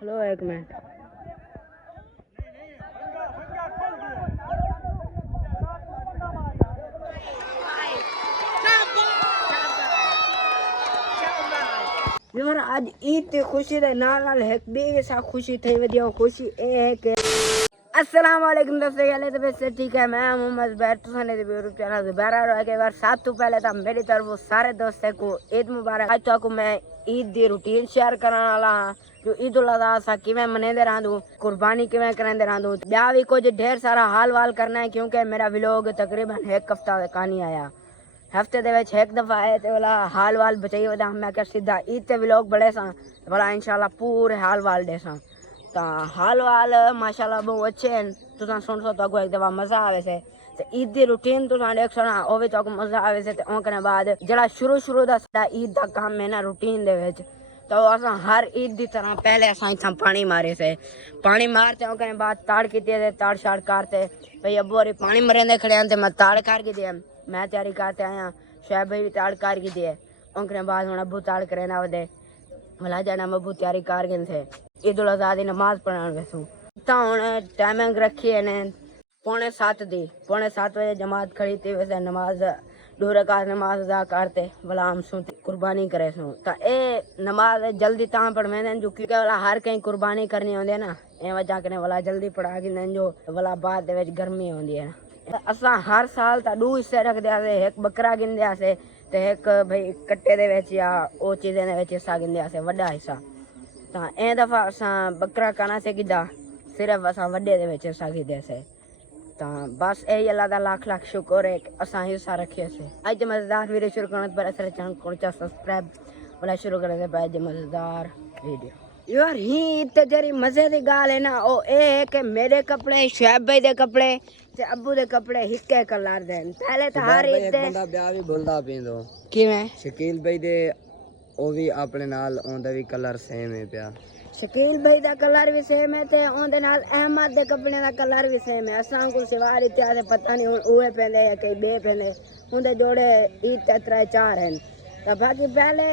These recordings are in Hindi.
हेलो एक मिनट। यार आज ईद की खुशी दे नाल एक बेसा खुशी थई वदियो खुशी ए है कि अस्सलाम वालेकुम दोस्तों, याले तो वैसे ठीक है। मैं मोहम्मद बैर तुसाने दे यूट्यूब चैनल से बैरा रहा के बार साथ तो पहले तो मेरी तरफ सारे दोस्तों को ईद मुबारक। आज तो मैं ईद दी रूटीन शेयर करने वाला हां जो ईद उल अज़हा सा किवें मनेंदे रहंदू, कुर्बानी किवें करेंदे रहंदू, ब्याह भी कुछ ढेर सारा हाल वाल करना है क्योंकि मेरा व्लॉग तकरीबन एक हफ्ता कहानी आया हफ्ते दे विच एक दफा आए तो वाला हाल वाल बचाई वदा मैं क्या सीधा ईद ते व्लॉग बड़े सा वाला इंशाल्लाह पूरे हाल वाल दे सा ता हाल वाल माशाल्लाह बहुत अच्छे हैं। तुसा सुन सो तो एक दफा मजा आवे से ते ईद दी रूटीन तुसा देख सुना ओ भी तो मजा आवे से ते ओ करने बाद जड़ा शुरू दा साडा ईद दा काम है ना रूटीन दे विच तो असा हर ईद दी तरह पहले असा इथां पानी मारे से पानी मारते ओ करने बाद ताड़ कीते ते ताड़ शाड़ करते भई अब्बू और पानी मरेंदे खड़े ते मैं ताड़ कर के दे मैं तैयारी करते आया शायद भाई भी ताड़ कर के दे ओकरे बाद हुन अब्बू ताड़ करे ना वदे भला जाना अब्बू तैयारी कर गए थे ईद उल अज़हा दी नमाज पढ़ान वैसू ता हुन टाइमिंग रखी है ने पौने 7 बजे जमात खड़ी थी वैसे नमाज 2 रकात नमाज अदा करते भला हम सू कुर्बानी करे सू ता ए नमाज जल्दी ता पढ़वेंदे जो क्योंकि वाला हर कहीं कुर्बानी करनी होंदी है ना ए वजह कने वाला जल्दी पढ़ा के जो वाला बाद दे विच गर्मी होंदी है ना असा हर साल ता 2 हिस्से रख दिया से एक बकरा गिन दिया से ते एक भाई कट्टे दे विच या ओ चीज़ें दे विच हिस्सा गिन दिया से वड्डा हिस्सा ता ए दफा असा बकरा काना से गिदा सिर्फ असा वड्डे दे विच हिस्सा गिदे से ता बस ए अल्लाह दा लाख लाख शुक्र है कि असा हिस्सा रखे से आज मजेदार वीडियो शुरू करने पर असर चैनल को सब्सक्राइब वाला शुरू करने से पहले मजेदार वीडियो यार ही इतने जरी मजे की गाल है ना ओ ए है कि मेरे कपड़े शुएब भाई दे कपड़े ते अब्बू दे कपड़े हिक्के कलर दे पहले तो हर ईद दे बंदा ब्याह भी भुलदा पिंदो किवें शकील भाई दे ओ भी अपने नाल ओंदा भी कलर सेम है पिया शकील भाई दा कलर भी सेम है ते ओंदे नाल अहमद दे कपड़े दा कलर भी सेम है असां को सिवार इत्यादि पता नहीं हुन ओए पहले या कई बे पहले उंदे जोड़े ईद ते 3-4 हैं तो बाकी पहले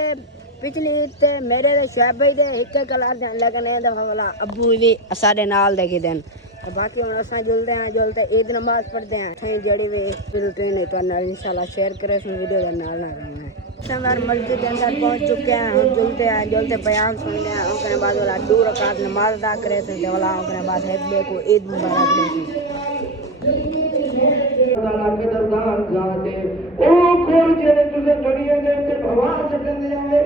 पिछली ईद ते मेरे दे शुएब भाई दे हिक्के कलर दे लेकिन ए दफा वाला अब्बू भी साडे नाल दे देन तो बाकी हम असा जुलते ईद नमाज पढ़ते हैं सही जड़ी भी रूटीन है तो इंशाल्लाह शेयर करे इस वीडियो के नाल ना रहना है समर मस्जिद के अंदर पहुंच चुके हैं हम जुलते बयान सुनते हैं उसके बाद वाला 2 रकात नमाज अदा करे से वाला उसके बाद एक बे को ईद मुबारक दे अल्लाह के दरबार जाते ओ खोल जेरे तुझे दुनिया दे के भगवान सकंदे आवे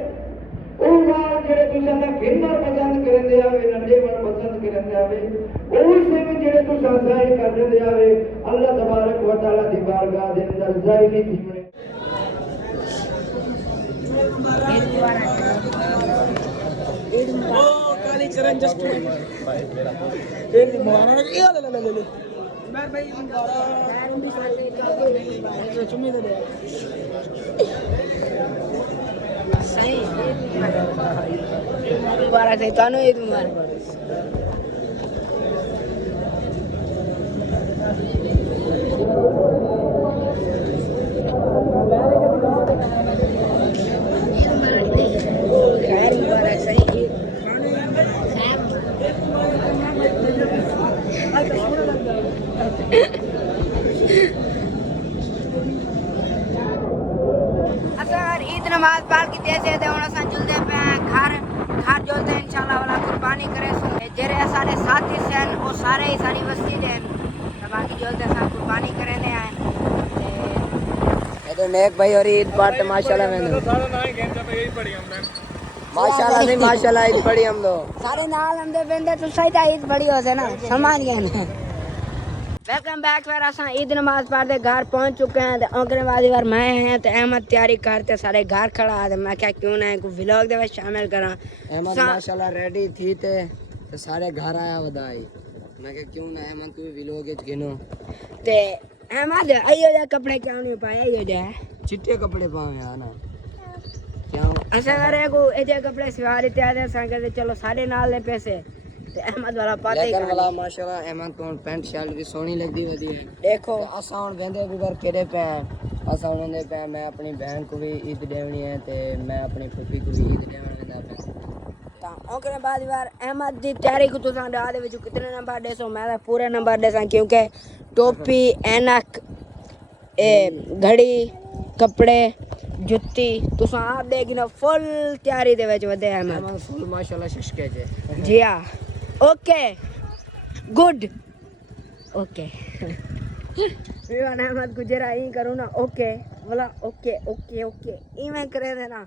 ओ वाल जेरे तुझे ना गिंदर पसंद करंदे आवे नंदे मन पसंद करंदे आवे ओ से भी जेरे तू साजाई करदे आवे अल्लाह तबारक व तआला दी बारगाह दे अंदर जाई नहीं थी Oh, kali चरण जस्ट एक मुबारक ये ले मैं भाई मुबारक चुम्मी दे सही मुबारक है तानो ईद मुबारक नमाज पढ़ के जैसे थे हुन असा जुलदे पे घर जुलते इंशाल्लाह वाला कुर्बानी करे सो जेरे सारे साथी सन वो सारे ही सारी वस्ती दे बाकी जुलते सा कुर्बानी करे ने आए ए तो नेक भाई और ईद पर माशाल्लाह में सारा ना ही गेंद पे यही पड़ी हमने माशाल्लाह नहीं माशाल्लाह ईद पड़ी हम दो सारे नाल हमदे बेंदे तो सही था ईद बड़ी होसे ना सम्मान गए ने वेलकम बैक फिर असा ईद नमाज पढ़ते घर पहुंच चुके हैं ओकरे बाद बार मैं हैं तो अहमद तैयारी करते सारे घर खड़ा है मैं क्या क्यों ना को व्लॉग दे विच शामिल करा अहमद माशाल्लाह रेडी थी ते सारे घर आया बधाई मैं क्या क्यों ना अहमद तू व्लॉग विच गिनो ते अहमद आइयो जा कपड़े क्यों नहीं पाए आइयो जा चिट्टे कपड़े पावे है ना क्यों असा करे को एजे कपड़े सिवा लेते आते संगे चलो सारे नाल ले पैसे ते अहमद वाला पाते लेकिन वाला माशाल्लाह अहमद को पैंट शर्ट भी सोहनी लगदी वदी है देखो असा हुन वेंदे भी घर केड़े पे असा हुन दे पे मैं अपनी बहन को भी ईद देवनी है ते मैं अपनी फूफी को भी ईद देवन वेंदा पे ਤਾਂ ਉਹਦੇ ਬਾਅਦ ਯਾਰ ਅਹਿਮਦ ਦੀ ਤਿਆਰੀ ਕੋ ਤੁਸੀਂ ਰਾਹ ਦੇ ਵਿੱਚ ਕਿਤਨੇ ਨੰਬਰ ਦੇ ਸੋ ਮੈਂ ਤਾਂ ਪੂਰੇ ਨੰਬਰ ਦੇ ਸਾਂ ਕਿਉਂਕਿ ਟੋਪੀ ਐਨਕ घड़ी कपड़े जुत्ती तुस आप देखी ना फुल तैयारी दे विच वधे अहमद फुल माशाल्लाह शशके जे जी हाँ ओके गुड ओके अहमद को जरा ही करूँ ना ओके बोला ओके ओके ओके इवें करे थे ना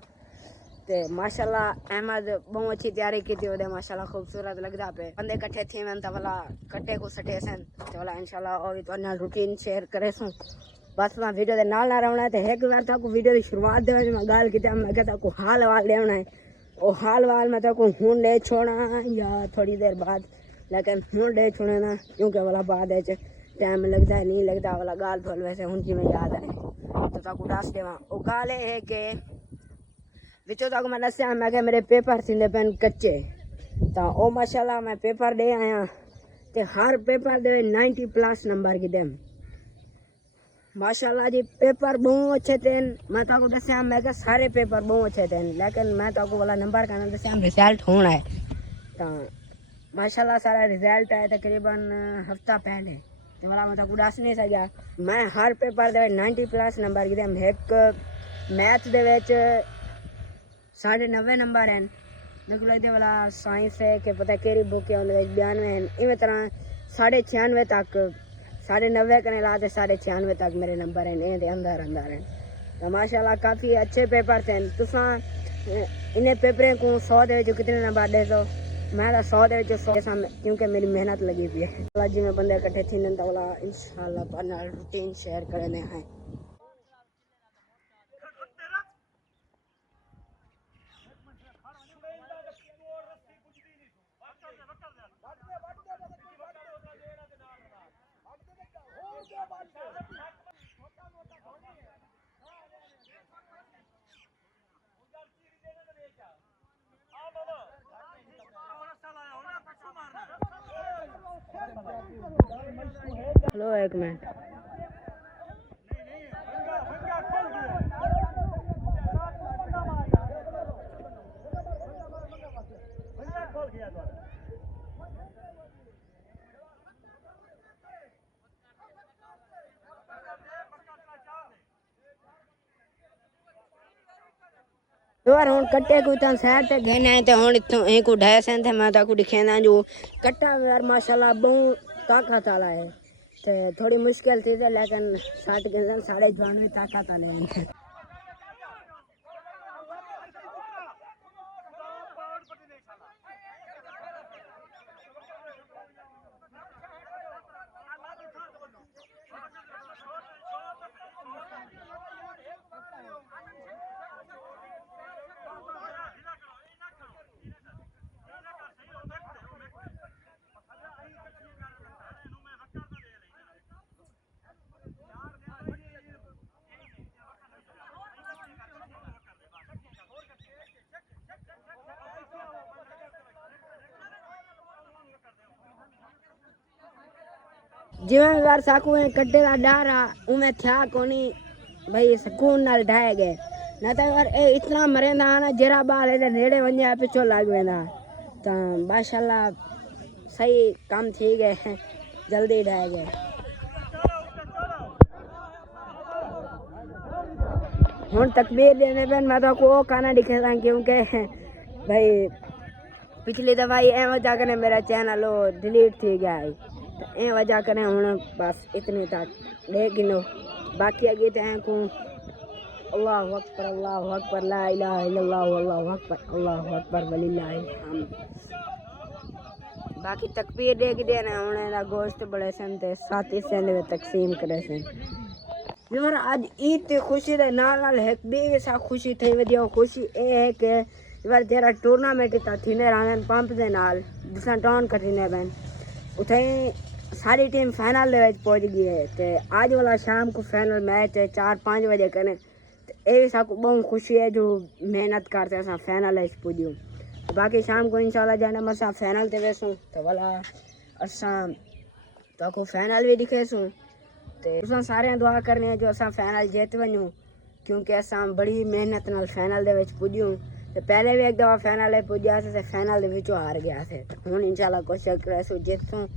ते माशाल्लाह अहमद बहुत अच्छी तैयारी की थी ओदे माशाल्लाह खूबसूरत लगदा पे बंदे इकट्ठे थे मैं तो वाला कट्टे को सटे सन ते वाला इंशाल्लाह और तो नाल रूटीन शेयर करे सू बस मैं वीडियो के नाल ना रहना है एक बार तक वीडियो की शुरुआत दे मैं गाल की मैं कहता को हाल वाल लेना है वो हाल वाल मैं तो हूँ ले छोड़ा या थोड़ी देर बाद लेकिन हूँ ले छोड़े ना क्योंकि वाला बाद टाइम लगता है नहीं लगता वाला गाल फल वैसे हूँ जी में याद आए तो तक दस देवा वो गाल है कि विचों तक मैं दसिया मैं मेरे पेपर सींदे पैन कच्चे तो वो माशाल्लाह मैं पेपर दे आया तो हर पेपर दे 90+ नंबर की देम माशाल्लाह जी पेपर बहुत अच्छे थे मैं तो दसिया मैं क्या सारे पेपर बहुत अच्छे थे लेकिन मैं तो वाला नंबर का दसिया रिजल्ट होना है तो माशाल्लाह सारा रिजल्ट आया तकरीबन हफ्ता पहले तो वाला मैं तो उड़ास नहीं सका मैं हर पेपर दे 90+ नंबर की देम एक मैथ दे 90.5 नंबर हैं देख लो वाला साइंस है कि पता केरी बुक है उन्हें 92 हैं इवें तरह 96 तक 90.5 करने लाते 96 तक मेरे नंबर हैं ये अंदर अंदर हैं तो माशाल्लाह काफ़ी अच्छे पेपर थे तुसा इन्हें पेपरें को 100 दे जो कितने नंबर दे सो मैं 100 दे जो 100 क्योंकि मेरी मेहनत लगी हुई है जी में बंदे इकट्ठे थी तो वाला इंशाल्लाह अपना रूटीन शेयर करने हैं हेलो एक मिनट यार हूँ कट्टे को इतना सैर ते गए हैं तो हूँ इतों एक उठाया सन थे मैं ताकू दिखेंदा जो कट्टा यार माशाल्लाह बहुत ताकत वाला है तो थोड़ी मुश्किल थी तो लेकिन 60 के साढ़े जवान में ताकत वाले हैं जिवें यार साकू कट्टे का डर आ उमें था कोनी भाई सुकून नाल ढाए गए ना तो यार ए इतना मरेंदा ना जरा बाल ए नेड़े वंजा पिछो लग वेंदा तो माशाल्लाह सही काम थी गए जल्दी ढाए गए हुण तकबीर देने पे मैं तो को खाना दिखेदा क्योंकि भाई पिछली दफा ए वजह कने मेरा चैनल डिलीट थी गया है ए वजह करें हूँ बस इतने तक लेकिन बाकी अगे तो को अल्लाहु अकबर ला इलाहा इल्लल्लाह अल्लाहु अकबर वलिल्लाहिल हम्द बाकी तकबीर दे के देना हूँ गोश्त बड़े सन ते साथ हिस्से में तकसीम करे सन यार आज ईद की खुशी के नाल एक बे सा खुशी थी वधिया खुशी ए है कि यार जरा टूर्नामेंट थींदे रहन पंप के नाल जिस टाउन कटीने बहन उठे सारी टीम फाइनल पहुंच गई है तो आज वाला शाम को फाइनल मैच है 4-5 बजे करें तो ये साकू बहुत खुशी है जो मेहनत करते हैं फाइनल पुजूँ तो बाकी शाम को इंशाल्लाह जाने मसा फाइनल ते वेसूँ तो वाला असा तो फाइनल भी दिखेसूँ तो सारे दुआ करने जो असा फाइनल जीत वनूँ क्योंकि असा बड़ी मेहनत नाल फाइनल पुजूँ ਤੇ ਪਹਿਲੇ ਵੀ ਇੱਕ ਦਫਾ ਫਾਈਨਲ ਪੁੱਜਿਆ ਸੀ ਤੇ ਫਾਈਨਲ ਦੇ ਵਿੱਚੋਂ ਹਾਰ ਗਿਆ ਸੀ। ਹੁਣ ਇਨਸ਼ਾਅੱਲਾ ਕੋਸ਼ਿਸ਼ ਕਰਾਂਗੇ ਜਿੱਤੂ।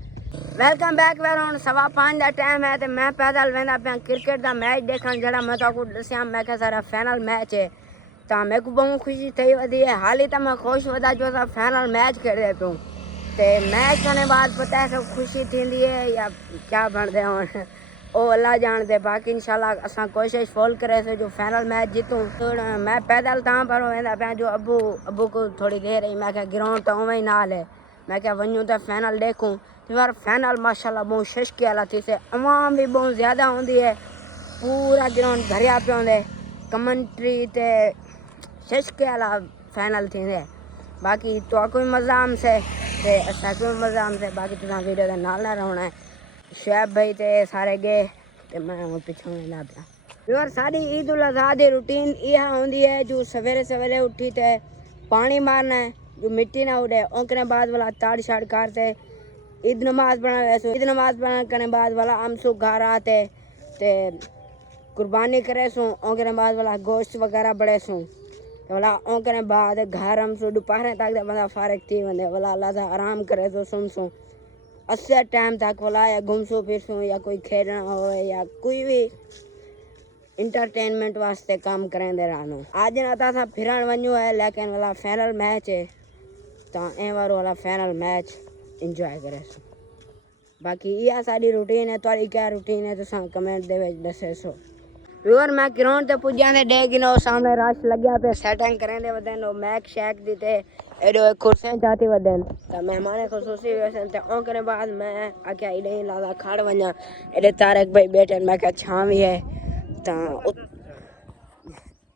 ਵੈਲਕਮ बैक वेर हूँ 5:15 का टाइम है तो मैं पैदल वह पे क्रिकेट का मैच देखने जरा मैं तो दसिया मैं क्या सारा फाइनल मैच है तो मेरे को बहुत खुशी थी वधी है। हाल ही तो मैं खुश वधा जो सा फाइनल मैच खेल पियूँ तो मैच होने बाद पता है सब खुशी थी है या क्या बनते हैं वो अल्लाह जानते। बाकी इंशाल्लाह असा कोशिश फुल करे से जो फाइनल मैच जीतूँ। तो मैं पैदल तहाँ पर वह पे जो अबू को थोड़ी देर ही मैं क्या ग्राउंड तो उवें ही नाल है मैं क्या वनूँ तो फाइनल देखूँ यार। फाइनल माशाल्लाह बहुत शशकी वाला थी से अवाम भी बहुत ज़्यादा होंगी है पूरा ग्राउंड भरिया पे होंगे कमेंट्री ते शशकी वाला फाइनल थी है। बाकी तो कोई मज़ा हमसे ते असा कोई मज़ा हमसे बाकी तुम वीडियो के नाल ना रहना है। शुएब भाई ते सारे गए ते मैं पिछों ला पाया। यार सारी ईद उल अज़हा की रूटीन यह होंगी है जो सवेरे सवेरे उठी ते पानी मारना है जो मिट्टी ना उड़े ओकने बाद वाला ताड़ शाड़ करते ईद नमाज पढ़ा वैसो ईद नमाज पढ़ने के बाद वाला आमसू घर आते ते कुर्बानी करे सूँ ओकने बाद वाला गोश्त वगैरह बड़े सूँ वाला ओकने बाद घर हमसू दोपहर तक बंदा फारग थी वंदे वाला अल्लाह सा आराम करे तो सुनसूँ अस्से टाइम तक वाला या घूमसूँ फिरसूँ या कोई खेलना हो या कोई भी इंटरटेनमेंट वास्ते काम करेंदे रहनो। आज ना था फिरण वनू है लेकिन वाला फाइनल मैच है तो ए वारो वाला फाइनल मैच इंजॉय करे। बाकी यह सारी रूटीन है थोड़ी क्या रूटीन है तो कमेंट दे दसे सो। व्यूअर मैं ग्राउंड ते पुज्जा ते डे गिनो सामने रश लग्या पे सेटिंग करें दे वदन मैक शैक दी ते एडो कुर्सियां जाती वदन तो मेहमान खसूसी वैसन ते ओकरे बाद मैं आके इडे लादा खड़ वना एडे तारक भाई बैठे मैं क्या छाव ही है तो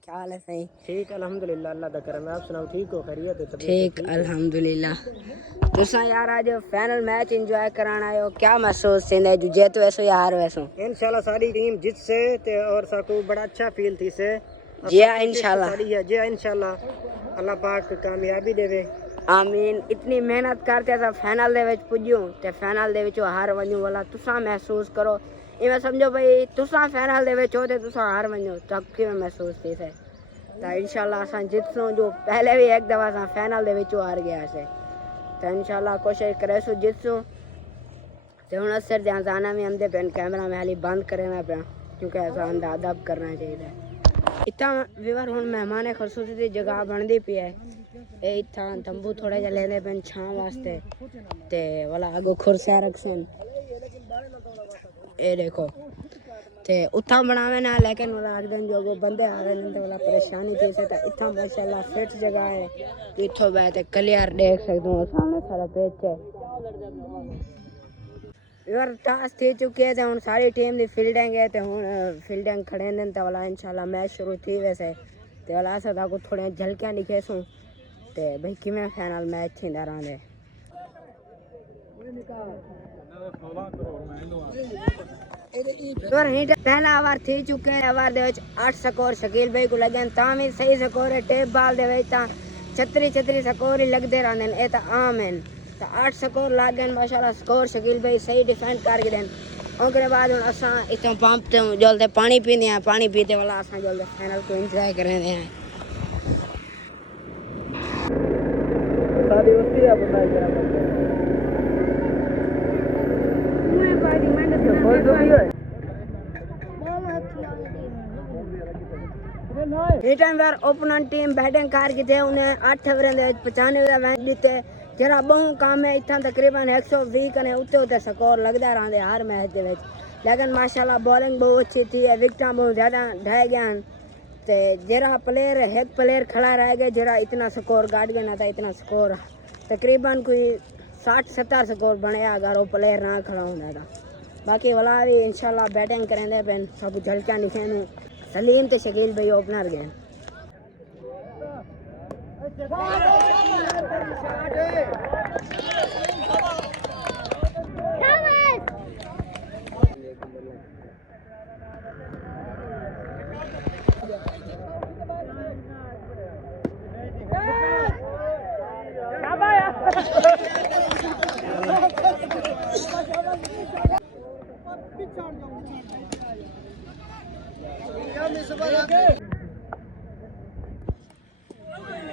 क्या हाल है सही ठीक अल्हम्दुलिल्लाह अल्लाह दा करम है। आप सुनाओ ठीक हो खैरियत है? ठीक अल्हम्दुलिल्लाह। तुसा यार आज फाइनल मैच एंजॉय कराना आयो क्या महसूस सिंदे जो जीत वैसो या हार वैसो? इंशाल्लाह सारी टीम जीत से ते और साको बड़ा अच्छा फील थी से जी इंशाल्लाह जी इंशाल्लाह अल्लाह पाक कामयाबी देवे आमीन। इतनी मेहनत करते सब फाइनल दे विच पुज्जूं ते फाइनल दे विचों हार वनू वाला तुसा महसूस करो इवें समझो भाई तुसा फाइनल दे विच हो ते तुसा हार वनो तो किवें महसूस थी से तो इंशाल्लाह असां जितसूं जो पहले भी एक दफ़ा असां फाइनल दे विचों हार गया से तो इंशाल्लाह कोशिश करेसूं जितसूं तो हुण असर ध्यान जाना भी हमदे पेन कैमरा में हाली बंद करना पे क्योंकि असां अदब करना चाहिए। इतना विवर हुण मेहमान खसूसी की जगह बनती पी है ये इतना तंबू थोड़ा जा लेने पेन छां वास्ते ते वाला अगो खुर्सियां रखसन ये देखो ते उतना बनावे ना लेकिन वाला एकदम जो अगो बंदे आ रहे हैं तो वाला परेशानी थी से इतना माशाल्लाह फिट जगह है कि इथों बैठे क्लियर देख सकते हो सामने सारा पेच है। यार टास थी चुकी है हूँ सारी टीम की फील्डिंग है तो हूँ फील्डिंग खड़े ने तो वाला इंशाल्लाह मैच शुरू थी वैसे तो वाला अस आपको थोड़े झलकियां दिखेसूँ तो भाई किमें फाइनल मैच थी रहा पहला ओवर थी चुके हैं ओवर दे 8 स्कोर शकील भाई को लगे भी सही स्कोर है टेप बाल दे 36 स्कोर ही लगते रहते हैं ये तो आम है तो 8 स्कोर ला गए माशाल्लाह स्कोर शकील भाई सही डिफेंड कर गए उसके बाद हम असा इतना पंप जल्द पानी पीते हैं पानी पीते वाला असा जल्द फाइनल को एंजॉय करें हैं। ओपोनेंट टीम बैटिंग कर गए उन्हें 8 ओवर 95 रन दिते जरा बहु काम है इतना तकरीबन 120 कने उत्ते स्कोर लगता रहते हर मैच के लेकिन माशाल्लाह बॉलिंग बहुत अच्छी थी विकटा बहुत ज़्यादा ढाई गए तो जरा प्लेयर एक प्लेयर खड़ा रह गया जरा इतना स्कोर गाड़ गया ना था इतना स्कोर तकरीबन कोई 60-70 स्कोर बने अगर वो प्लेयर ना खड़ा होता था। बाकी वाला भी इंशाल्लाह बैटिंग करेंगे पेन सब झलकियां लिखे सलीम तो शकील भाई ओपनर गए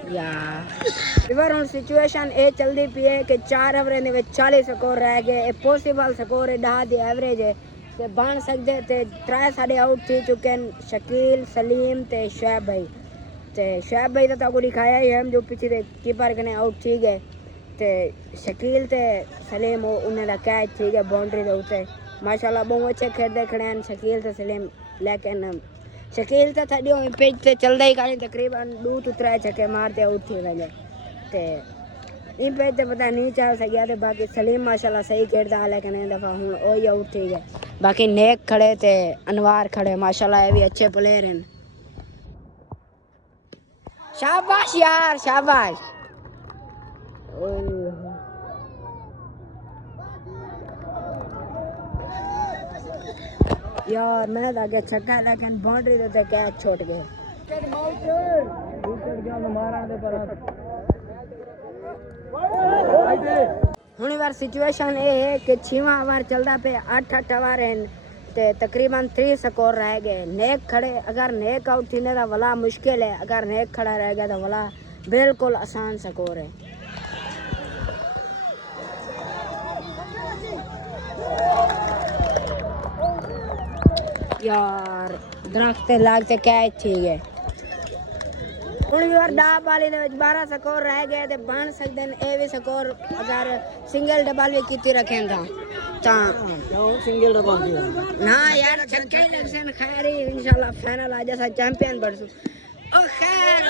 इवर ਹੁਣ ਸਿਚੁਏਸ਼ਨ ਇਹ ਚਲਦੀ ਪਈ ਹੈ ਕਿ 4 ਓਵਰਾਂ ਦੇ ਵਿੱਚ 40 ਸਕੋਰ ਰਹਿ ਗਏ ਇਹ ਪੋਸੀਬਲ ਸਕੋਰ ਹੈ 10 ਦੀ ਐਵਰੇਜ ਹੈ ਤੇ ਬਣ ਸਕਦੇ ਤੇ 3 ਸਾਡੇ ਆਊਟ ਥੀ ਚੁੱਕੇ ਹਨ ਸ਼ਕੀਲ ਸਲੀਮ ਤੇ ਸ਼ੁਐਬ ਭਾਈ ਤੇ ਸ਼ੁਐਬ ਭਾਈ ਤਾਂ ਤਾਕੂ ਲਿਖਾਇਆ ਹੀ ਹੈ ਜੋ ਪਿੱਛੇ ਦੇ ਕੀਪਰ ਕਨੇ ਆਊਟ ਥੀ ਗਏ ਤੇ ਸ਼ਕੀਲ ਤੇ ਸਲੀਮ ਉਹਨਾਂ ਦਾ ਕੈਚ ਥੀ ਗਿਆ ਬਾਉਂਡਰੀ ਦੇ ਉੱਤੇ ਮਾਸ਼ਾਅੱਲਾ ਬਹੁਤ ਅੱਛੇ ਖੇਡਦੇ ਖੜੇ ਹਨ ਸ਼ਕੀਲ ਤੇ ਸਲੀਮ लेकिन शकील तो थोड़ी पिच से चलता ही काली तकरीबन 2 to 3 छक्के मारते आउट थी वजह ते इन पे तो पता नहीं चल सकिया तो बाकी सलीम माशाल्लाह सही खेलता है लेकिन एक दफ़ा हूँ वही आउट थी गए बाकी नेक खड़े थे अनवार खड़े माशाल्लाह ये भी अच्छे प्लेयर हैं शाबाश यार शाबाश यार मैं आगे छक्का लेकिन बाउंड्री दे कैच छोड़ गए हुण बार सिचुएशन ये है कि 6वां ओवर चलता पे 8 ओवर हैं ते तकरीबन 3 स्कोर रह गए नेक खड़े अगर नेक आउट थी तो वाला मुश्किल है अगर नेक खड़ा रह गया तो वाला बिल्कुल आसान स्कोर है यार दरख्त लागते कैच थी गए ਹੁਣ ਵੀ ਵਾਰ 10 ਬਾਲੀ ਦੇ ਵਿੱਚ 12 ਸਕੋਰ ਰਹਿ ਗਏ ਤੇ ਬਣ ਸਕਦੇ ਨੇ ਇਹ ਵੀ ਸਕੋਰ ਅਗਰ ਸਿੰਗਲ ਡਬਲ ਵੀ ਕੀਤੀ ਰੱਖੇਂ ਤਾਂ क्यों सिंगल डबल ना यार छक्के ही लग सन खैर इंशाल्लाह फाइनल आ जैसा चैंपियन बढ़सू ओ खैर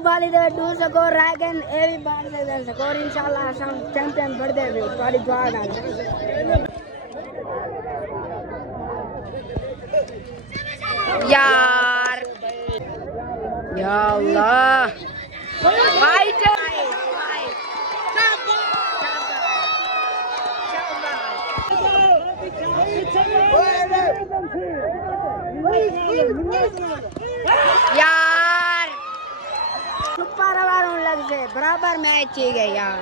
डबाले दो स्कोर रह गए ये भी बाढ़ सकते हैं स्कोर इंशाल्लाह हम चैंपियन बढ़ दे थोड़ी दुआ डाल यार या अल्लाह फाइट यार सुपर ओवर होने लग से बराबर मैच ही गए यार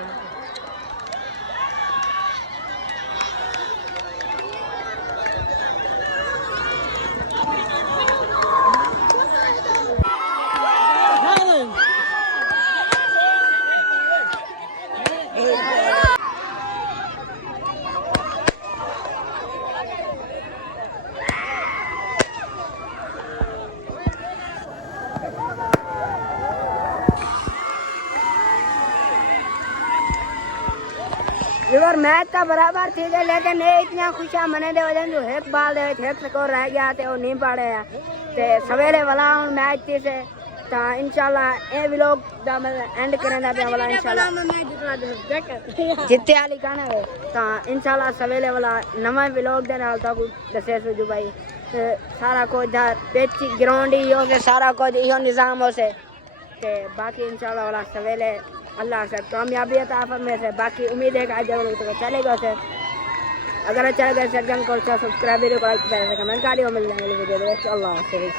इवर मैच का बराबर थी गए लेकिन ये इतना खुशियां मने दे वजन जो एक बाल दे एक स्कोर रह गया थे वो नहीं पड़े ते सवेरे वाला मैच थी से ता इंशाल्लाह ये व्लॉग दा एंड करेंदा पे वाला इंशाल्लाह जितने वाली गाना है ता इंशाल्लाह सवेरे वाला नवा व्लॉग दे नाल ताकू दसे सुजू भाई सारा कुछ पिच ग्राउंड ही हो के सारा कुछ इहो निजाम हो से ते बाकी इंशाल्लाह वाला सवेरे अल्लाह से कामयाबी अता फरमाए से बाकी उम्मीद है कि आज जरूर तो चलेगा से अगर अच्छा लगे सज्जन को सब्सक्राइब वीडियो को लाइक करें कमेंट करिए मिल जाएंगे वीडियो में अल्लाह हाफिज़